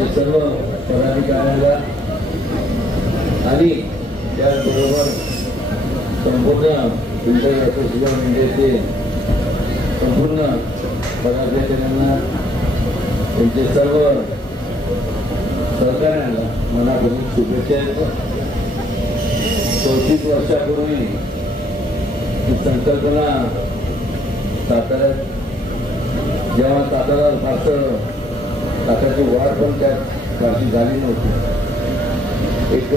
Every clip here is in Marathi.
आमचे सर्व पदाधिकाऱ्यांना आणि त्याचबरोबर संपूर्ण बिल्डर असोसिएशन इंडियाचे संपूर्ण पदाधिकाऱ्यांना त्यांचे सर्व सहकार्यांना मनापासून शुभेच्छा देतो. 34 वर्षापूर्वी ही संकल्पना साताऱ्यात जेव्हा सातारा फारसं साताऱ्याची वाढ पण त्यात फारशी झाली नव्हती. एक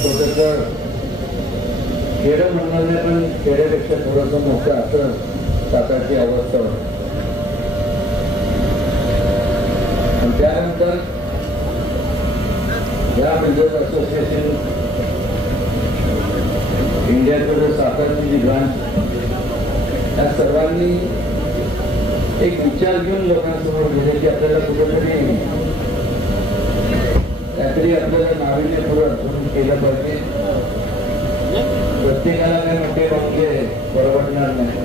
स्वतंत्र खेडं म्हणणार नाही पण खेड्यापेक्षा थोडंसं मोठं असं साताऱ्याची अवस्था होती. आणि त्यानंतर या बिल्डर्स असोसिएशन इंडियाकडे सातारची जी ब्रांच त्या सर्वांनी एक विचार घेऊन लोकांसमोर गेले की आपल्याला कुठेतरी काहीतरी आपल्याला नाविन्यपूर्ण केलं पाहिजे. प्रत्येकाला काही मोठे बंगले परवडणार नाही.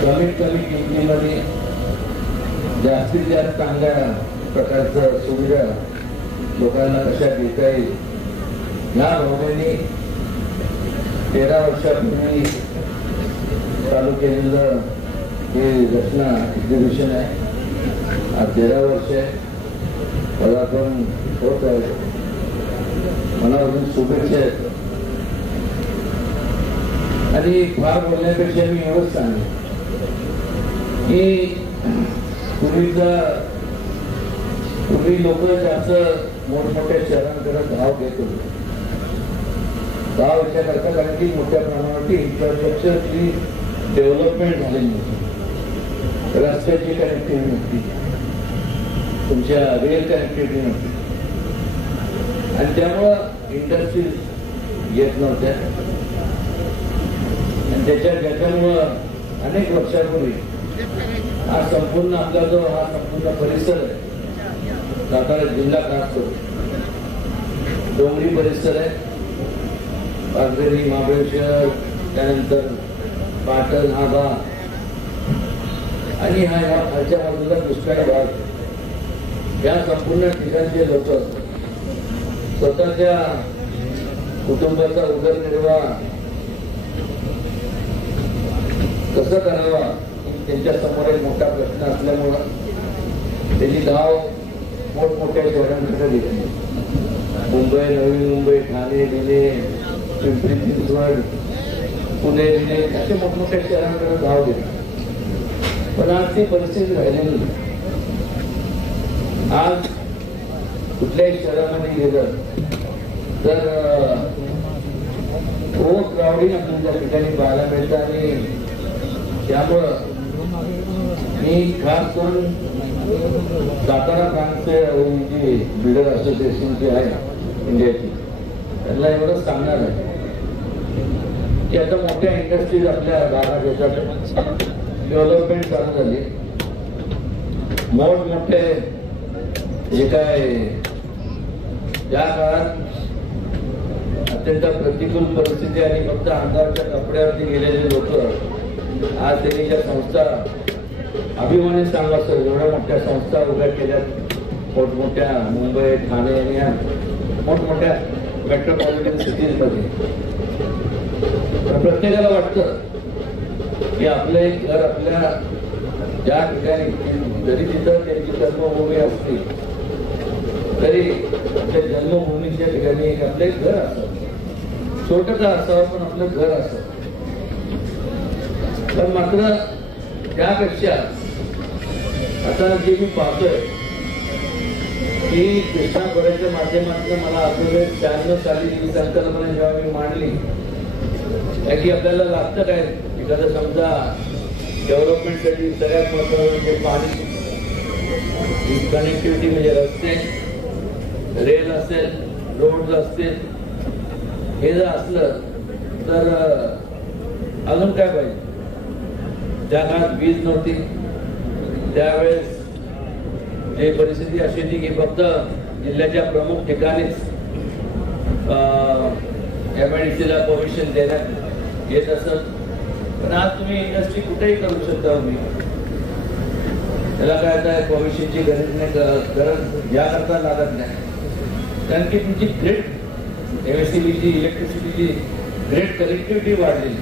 कमीत कमी किमतीमध्ये जास्तीत जास्त चांगल्या प्रकारचं सुविधा लोकांना कशा देता येईल या भावनेने 13 वर्षापूर्वी चालू केलेलं हे रचना एक्झिबिशन आहे. आज 13 वर्ष आहे. पदार्पण होत आहे. मनापासून शुभेच्छा आहेत. आणि फार बोलण्यापेक्षा मी एवढंच सांगेन की पूर्वी लोक जास्त मोठमोठ्या शहरांकडे धाव घेत होते. धाव याच्याकरता कारण की मोठ्या प्रमाणात इन्फ्रास्ट्रक्चरची डेव्हलपमेंट झालेली नव्हती. रस्त्याची कनेक्टिव्हिटी नव्हती. तुमच्या रेल कनेक्टिव्हिटी नव्हती. आणि त्यामुळं इंडस्ट्रीज येत नव्हत्या. आणि ज्याच्यामुळं अनेक वर्षापूर्वी हा संपूर्ण आपला जो हा संपूर्ण परिसर आहे सातारा जिल्हा खास करून डोंगरी परिसर आहे. पारदेरी, महाबळेश्वर, त्यानंतर पाटण हा भाग आणि हा खालच्या बाजूला दुष्काळी भाग या संपूर्ण ठिकाणचे लोक स्वतःच्या कुटुंबाचा उदरनिर्वाह कसं करावा त्यांच्या समोर एक मोठा प्रश्न असल्यामुळं त्याची धाव मोठमोठ्या शहरांकडे दिली. मुंबई, नवी मुंबई, ठाणे, बिने, पिंपरी चिंचवड, पुणे, बिने असे मोठमोठ्या शहरांकडे धाव दिली. पण आज ती परिस्थिती राहिलेली नाही. आज कुठल्याही शहरामध्ये गेलं तर ओव्हर क्राउडिंग आपल्याला त्या ठिकाणी पाहायला मिळतं. आणि त्यामुळं मी खास करून सातारा ब्रांचचे जी बिल्डर असोसिएशन जी आहे इंडियाची त्यांना एवढंच सांगणार आहे की आता मोठ्या इंडस्ट्रीज आपल्या भागात येतात. डेव्हलपमेंट चालू झाली. मोठमोठे जे काय या काळात अत्यंत प्रतिकूल परिस्थिती आणि फक्त अंगावरच्या कपड्यावरती गेलेले लोक आज त्यांनी ज्या संस्था अभिमानी सांगा सर एवढ्या मोठ्या संस्था उभ्या केल्यात मोठमोठ्या मुंबई, ठाणे आणि या मोठमोठ्या मेट्रोपॉलिटन सिटीजमध्ये. प्रत्येकाला वाटतं की आपलं एक घर आपल्या ज्या ठिकाणी जरी तिथं त्यांची जन्मभूमी असते तरी आपल्या जन्मभूमीच्या ठिकाणी आपलं एक घर असावं. छोटंसं असावं पण आपलं घर असावं. पण मात्र त्यापेक्षा आता जे मी पाहतोय की कृष्णा खोऱ्याच्या माध्यमातून मला आठवतंय 96 साली ही संकल्पना जेव्हा मी मांडली की आपल्याला लागतं काय एखादं समजा डेव्हलपमेंटसाठी सगळ्यात महत्त्वाचं म्हणजे पाणी, कनेक्टिव्हिटी म्हणजे रस्ते, रेल असेल, रोड असतील. हे जर असलं तर अजून काय पाहिजे. त्या काळात वीज नव्हती. त्यावेळेस ही परिस्थिती अशी होती की फक्त जिल्ह्याच्या प्रमुख ठिकाणीच MIDCला परमिशन देण्यात येत असत. पण आज तुम्ही इंडस्ट्री कुठेही करू शकता. त्याला काय आता कोविशिल्डची गरज नाही, गरज याकरता लागत नाही, कारण की तुमची ग्रेट एमएससीबीची इलेक्ट्रिसिटीची ग्रेट कनेक्टिव्हिटी वाढलेली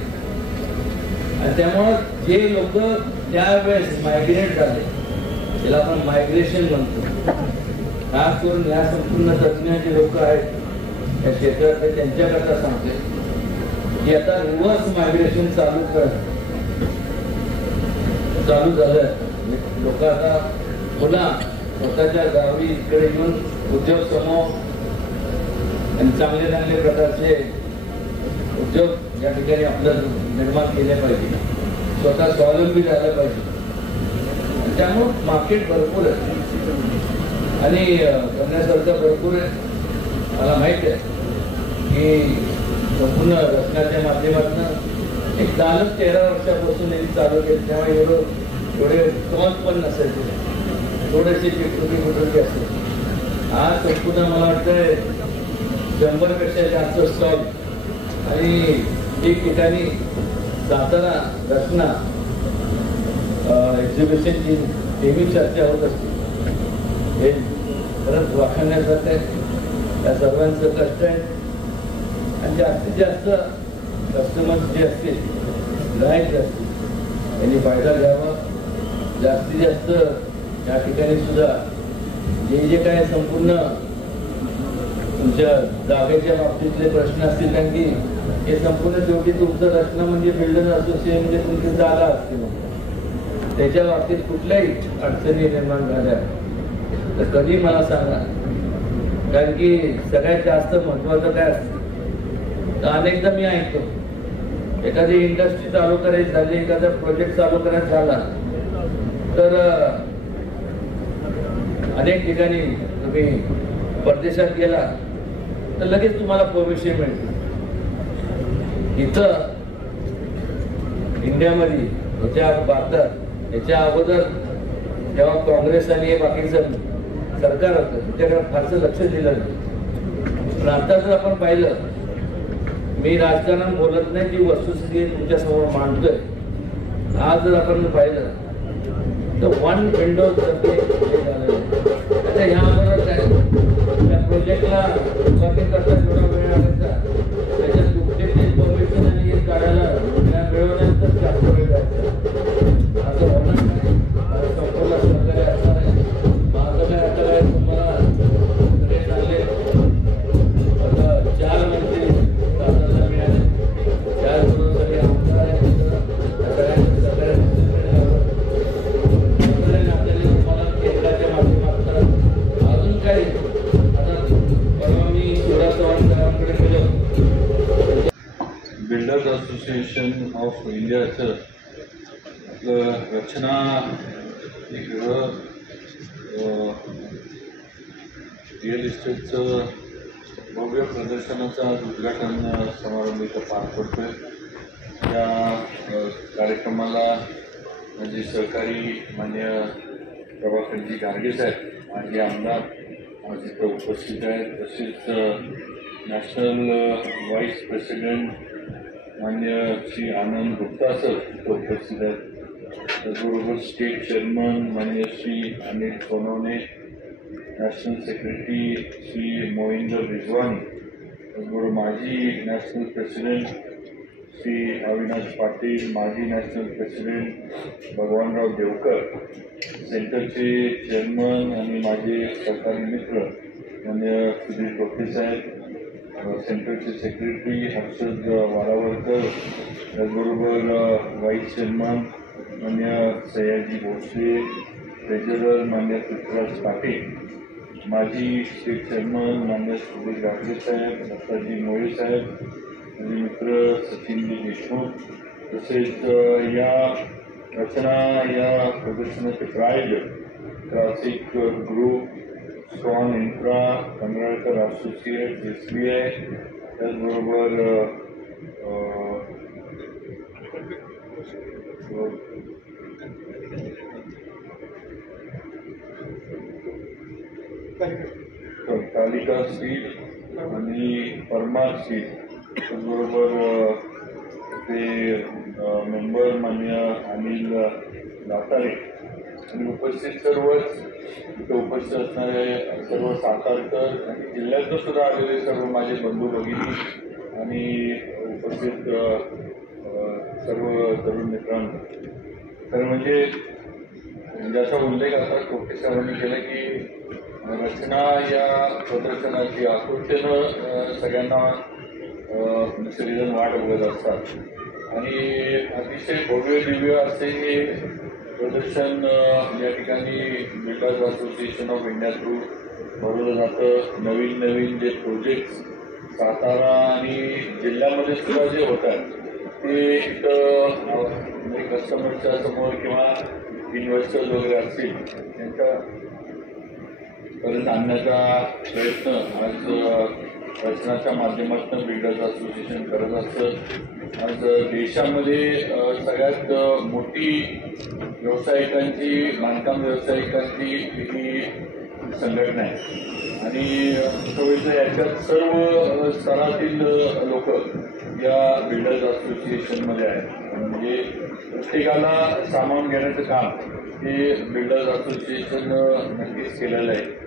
आणि त्यामुळं जे लोक त्यावेळेस मायग्रेट झाले, त्याला आपण मायग्रेशन म्हणतो, खास करून या संपूर्ण तज्ज्ञ जे लोक आहेत या क्षेत्रातले त्यांच्याकरता सांगते की आता रिव्हर्स मायग्रेशन चालू झालं. लोक आता पुन्हा स्वतःच्या गावी इकडे येऊन उद्योग समूह आणि चांगले चांगले प्रकारचे उद्योग या ठिकाणी आपलं निर्माण केले पाहिजे, स्वतः स्वावलंबी झालं पाहिजे. त्यामुळं मार्केट भरपूर आहे आणि करण्यासारखं भरपूर आहे. मला माहित आहे की संपूर्ण रचनाच्या माध्यमातून एक 13 वर्षापासून यांनी चालू केली, तेव्हा एवढे कॉल पण नसायचे, थोडेसे कुठे असेल. आज संपूर्ण मला वाटतंय 100पेक्षा जास्त स्टॉल आणि एक ठिकाणी सातारा रचना एक्झिबिशनची नेहमी चर्चा होत असते. हे खरंच वाखाणण्यासारखं आहे, त्या सर्वांचं कष्ट आहे आणि जास्तीत जास्त कस्टमर्स जे असतील, ग्राहक जे असतील, त्यांनी फायदा घ्यावा. जास्तीत जास्त या ठिकाणी सुद्धा जे काय संपूर्ण तुमच्या जागेच्या बाबतीतले प्रश्न असतील, कारण की हे संपूर्ण शेवटी तुमचं रचना म्हणजे बिल्डर असोसिएशन म्हणजे तुमची जागा असते, त्याच्या बाबतीत कुठल्याही अडचणी निर्माण झाल्या तर कधी मला सांगा, कारण की सगळ्यात जास्त महत्वाचं काय असतं तर अनेकदा मी ऐकतो एखादी इंडस्ट्री चालू करायची झाली, एखादा प्रोजेक्ट चालू करायचा झाला तर अनेक ठिकाणी तुम्ही परदेशात गेला तर लगेच तुम्हाला परमिशन मिळते. इथं इंडियामध्ये याच्या भारतात याच्या अगोदर जेव्हा काँग्रेस आणि हे बाकीचं सरकार होतं त्याच्याकडे फारसं लक्ष दिलं नाही. पण आता जर आपण पाहिलं, मी राजकारण बोलत नाही, जी वस्तुस्थिती तुमच्या समोर मांडतोय, आज जर आपण पाहिलं तर वन विंडो आता ह्याबरोबर काय त्या प्रोजेक्टला करता जेवढा वेळ लागायचा त्याच्यात दुसरे परमिशन आणि हे काढायला मिळवण्यानंतर जास्त वेळ जायचा. असं होणार नाही, संपूर्ण सहकार्य असणार आहे. माझं काय आता काय तुम्हाला सगळे चांगले 4 मंत्री दादाला मिळाले, 4 सगळे आमदार आहेत, सगळ्यांचं सहकार्य तुम्हाला केंद्राच्या माध्यमातून अजून काय आता परवा मी थोडा सरांकडे गेलो. बिल्डर्स असोसिएशन ऑफ इंडियाचं आपलं रचना एक रिअल इस्टेटचं भव्य प्रदर्शनाचा उद्घाटन समारंभ इथं पार पडतोय. त्या कार्यक्रमाला माझे सहकारी मान्य प्रभाकरजी गाडगे साहेब माजी आमदार आज इथं उपस्थित आहेत. तसेच नॅशनल व्हाईस प्रेसिडेंट मान्य श्री आनंद गुप्ता सर इथं उपस्थित आहेत. त्याचबरोबर स्टेट चेअरमन मान्य श्री अनिल सोनवणे, नॅशनल सेक्रेटरी श्री मोहिंदर रिजवानी, त्याचबरोबर माजी नॅशनल प्रेसिडेंट श्री अविनाश पाटील, माजी नॅशनल प्रेसिडेंट भगवानराव देवकर, सेंटरचे चेअरमन आणि माझे सहकारी मित्र मान्य सुधीर टोपे साहेब, सेंटरचे सेक्रेटरी हर्षद वारावरकर, त्याचबरोबर व्हाईस चेअरमन मान्य सयाजी भोसले, ट्रेझरर मान्य पृथ्वीराज पाटील, माजी स्टेट चेअरमन मान्य सुधीर गाडगे साहेब, दत्ताजी मोळे साहेब, माझे मित्र सचिनजी देशमुख, तसेच या रचना या प्रदर्शनाचे प्रायोजक classic group, strong infra, Kangralkar associate, SBI, त्याचबरोबर तालिका स्टील आणि परमार स्टील, त्याचबरोबर ते मेंबर मान्य अनिल दातारे, आणि उपस्थित सर्वच इथे उपस्थित असणारे सर्व सातारकर आणि जिल्ह्यातून सुद्धा आलेले सर्व माझे बंधू भगिनी आणि उपस्थित सर्व तरुण मित्रांनो, तर म्हणजे ज्याचा उल्लेख आता टोपे साहेबांनी केला की रचना या प्रदर्शनाची आकृतीनं सगळ्यांना सगळेजण वाट बघत असतात आणि अतिशय भव्य दिव्य असे हे प्रदर्शन या ठिकाणी builders association of India through भरवलं जातं. नवीन नवीन जे प्रोजेक्ट्स सातारा आणि जिल्ह्यामध्ये सुद्धा जे होतात ते इथं कस्टमरच्या समोर किंवा इन्व्हेस्टर्स वगैरे असतील त्यांच्या पर्यंत आणण्याचा प्रयत्न आज रचनाच्या माध्यमातून बिल्डर्स असोसिएशन करत असतं. आज देशामध्ये सगळ्यात मोठी व्यावसायिकांची बांधकाम व्यावसायिकांची ही संघटना आहे आणि याच्यात सर्व स्तरातील लोक या बिल्डर्स असोसिएशनमध्ये आहेत. म्हणजे प्रत्येकाला सामावून घेण्याचं काम हे बिल्डर्स असोसिएशन नक्कीच केलेलं आहे.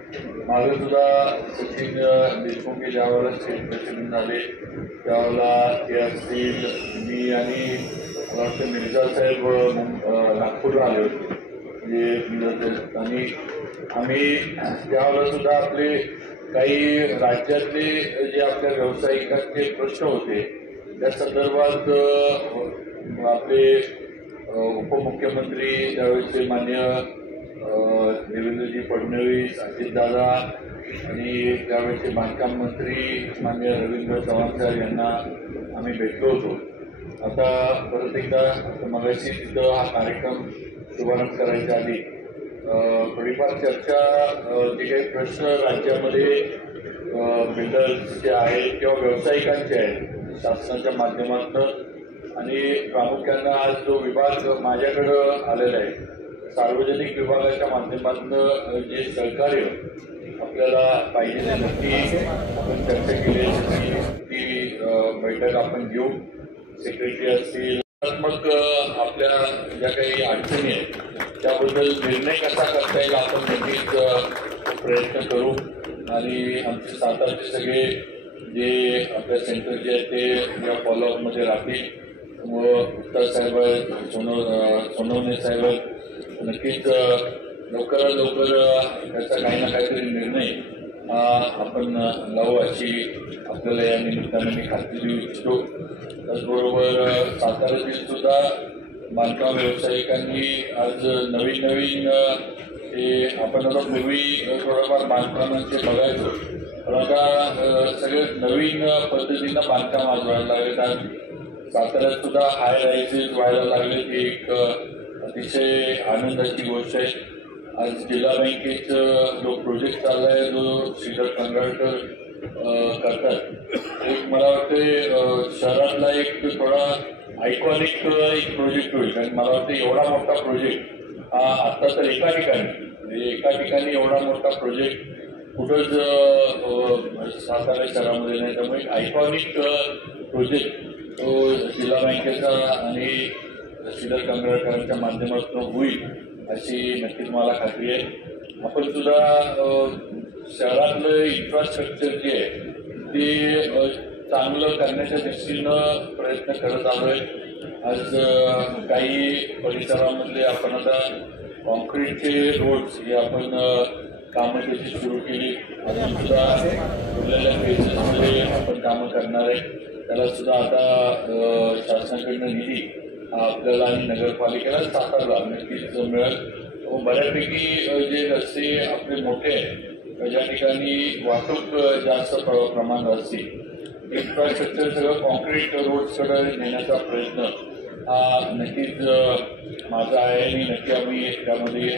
मागे सुद्धा सचिन देशमुख ज्यावेळेला स्टेट प्रेसिडेंट झाले त्यावेळेला ते असतील मी आणि मला वाटतं मिर्झा साहेब नागपूरला आले होते म्हणजे आणि आम्ही त्यावेळेला सुद्धा आपले काही राज्यातले जे आपल्या व्यावसायिकांचे प्रश्न होते त्या संदर्भात आपले उपमुख्यमंत्री त्यावेळेचे मान्य देवेंद्रजी फडणवीस, अजितदादा आणि त्यावेळेचे बांधकाम मंत्री मान्य रवींद्र चव्हाण साहेब यांना आम्ही भेटलो होतो. आता परत एकदा मगाशी तिथं हा कार्यक्रम शुभारंभ करायच्या आधी थोडीफार चर्चा जे काही प्रश्न राज्यामध्ये बिल्डर्सचे आहेत किंवा व्यावसायिकांचे आहेत शासनाच्या माध्यमातून आणि प्रामुख्यानं आज जो विभाग माझ्याकडं आलेला आहे सार्वजनिक विभागाच्या माध्यमातून जे सहकार्य आपल्याला पाहिजे ते नक्की आपण चर्चा केली ती बैठक आपण घेऊ. सेक्रेटरी असतील मग आपल्या ज्या काही अडचणी आहेत त्याबद्दल निर्णय कसा करता येईल आपण नक्कीच प्रयत्न करू आणि आमचे सातारचे सगळे जे आपल्या सेंटरचे आहेत ते या फॉलोअपमध्ये राहतील व उत्तर साहेब सोनवणे साहेब नक्कीच लवकरात लवकर त्याचा काही ना काहीतरी निर्णय आपण लावू अशी आपल्याला या निमित्ताने मी खात्री देऊ इच्छितो. त्याचबरोबर साताऱ्यातील सुद्धा बांधकाम व्यावसायिकांनी आज नवीन नवीन हे आपण आता पूर्वी थोडंफार बांधकामांचे बघायचो पण आता सगळं नवीन पद्धतीनं बांधकाम आज व्हायला लागले. आज साताऱ्यात सुद्धा हाय रायझेस व्हायला लागले ती एक अतिशय आनंदाची गोष्ट आहे. आज जिल्हा बँकेचं जो प्रोजेक्ट चाललाय जो श्रीधर कंगाळकर करतात एक मला वाटतं शहरातला एक थोडा आयकॉनिक एक प्रोजेक्ट होईल कारण मला वाटतं एवढा मोठा प्रोजेक्ट हा आत्ता तर एका ठिकाणी एवढा मोठा प्रोजेक्ट कुठंच सातारा शहरामध्ये नाही. त्यामुळे आयकॉनिक प्रोजेक्ट तो जिल्हा बँकेचा आणि श्रीधर कंगाळकरांच्या माध्यमातून होईल अशी नक्कीच मला खात्री आहे. आपण सुद्धा शहरातलं इन्फ्रास्ट्रक्चर जे आहे ते चांगलं करण्याच्या दृष्टीनं प्रयत्न करत आलोय. आज काही परिसरामधले आपण आता कॉन्क्रीटचे रोड्स हे आपण कामं त्याची सुरू केली अजून सुद्धा उरलेल्या फेजेसमध्ये आपण कामं करणार आहे. त्याला सुद्धा आता शासनाकडनं निधी आपल्याला आणि नगरपालिकेला सातारला नक्कीच मिळेल. बऱ्यापैकी जे रस्ते आपले मोठे आहेत ज्या ठिकाणी वाहतूक जास्त प्रमाणात असतील इन्फ्रास्ट्रक्चर सगळं कॉन्क्रीट रोड्सकडे नेण्याचा प्रयत्न हा नक्कीच माझा आहे आणि नक्की आम्ही त्यामध्ये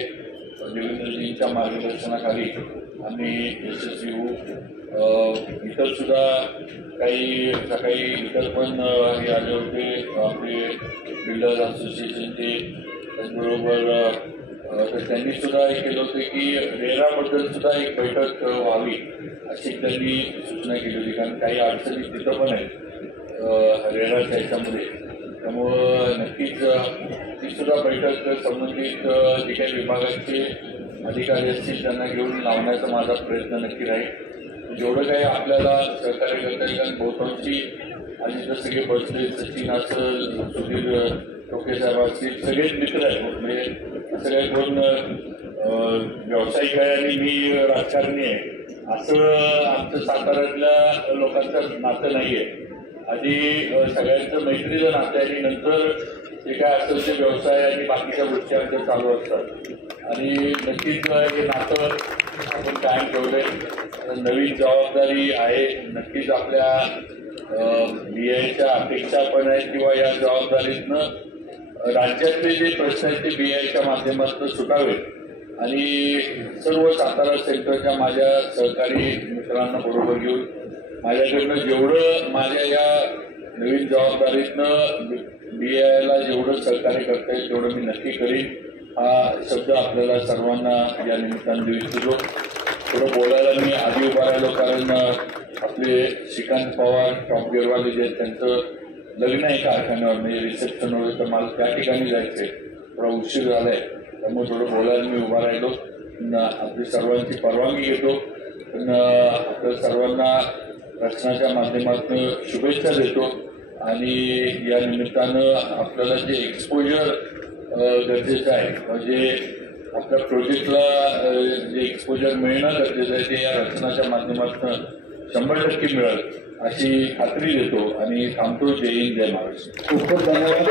देवेंद्रजींच्या मार्गदर्शनाखाली आम्ही यशस्वी होऊ. इतर सुद्धा काही सकाळी इतर पण हे आले होते आपले बिल्डर्स असोसिएशनचे. त्याचबरोबर त्यांनी सुद्धा हे केलं होतं की रेराबद्दल सुद्धा एक बैठक व्हावी अशी त्यांनी सूचना केली होती कारण काही अडचणी तिथं पण आहेत रेराच्या ह्याच्यामध्ये त्यामुळं नक्कीच ती सुद्धा बैठक संबंधित जे काही विभागाचे अधिकारी असतील त्यांना घेऊन लावण्याचा माझा प्रयत्न नक्की राहील. जेवढं काही आपल्याला सहकार्य करता येईल, कारण बहुतांशी आणि जर सगळे बसले, सचिन असेल, सुधीर टोके साहेब असतील, सगळेच मित्र आहेत. म्हणजे सगळे कोण व्यावसायिक आहे आणि मी राजकारणी आहे असं आमचं साताऱ्यातल्या लोकांचं नातं नाही आहे. आधी सगळ्यांचं मैत्रीचं नातं आहे आणि नंतर जे काय असेल ते व्यवसाय आणि बाकीच्या गोष्टी आमच्या चालू असतात. आणि नक्कीच हे नातं आपण कायम ठेवलंय. नवीन जबाबदारी आहे, नक्कीच आपल्या BIच्या अपेक्षा पण आहेत किंवा या जबाबदारीतनं राज्यातले जे प्रश्न आहेत ते BIच्या माध्यमातून सुटावेत आणि सर्व सातारा सेंटरच्या माझ्या सहकारी मित्रांना बरोबर घेऊन माझ्याकडनं जेवढं माझ्या या नवीन जबाबदारीतनं BIला जेवढं सहकार्य करता येईल तेवढं मी नक्की करीन. हा शब्द आपल्याला सर्वांना या निमित्तानं देऊ इच्छितो. थोडं बोलायला मी आधी उभा राहिलो कारण आपले श्रीकांत पवार टॉप गिअरवाले जे आहेत त्यांचं लग्न आहे कारखान्यावर, म्हणजे रिसेप्शन वगैरे, तर मला त्या ठिकाणी जायचंय. थोडा उशीर झालाय त्यामुळे थोडं बोलायला मी उभा राहिलो. आपली सर्वांची परवानगी घेतो, पण आपल्या सर्वांना रचनाच्या माध्यमातून शुभेच्छा देतो. आणि या निमित्तानं आपल्याला जे एक्सपोजर गरजेचं आहे, म्हणजे आपल्या प्रोजेक्टला जे एक्सपोजर मिळणं गरजेचं आहे ते या रचनाच्या माध्यमातून 100% मिळेल अशी खात्री देतो आणि थांबतो. जय हिंद, जय महाराष्ट्र. खूप खूप धन्यवाद.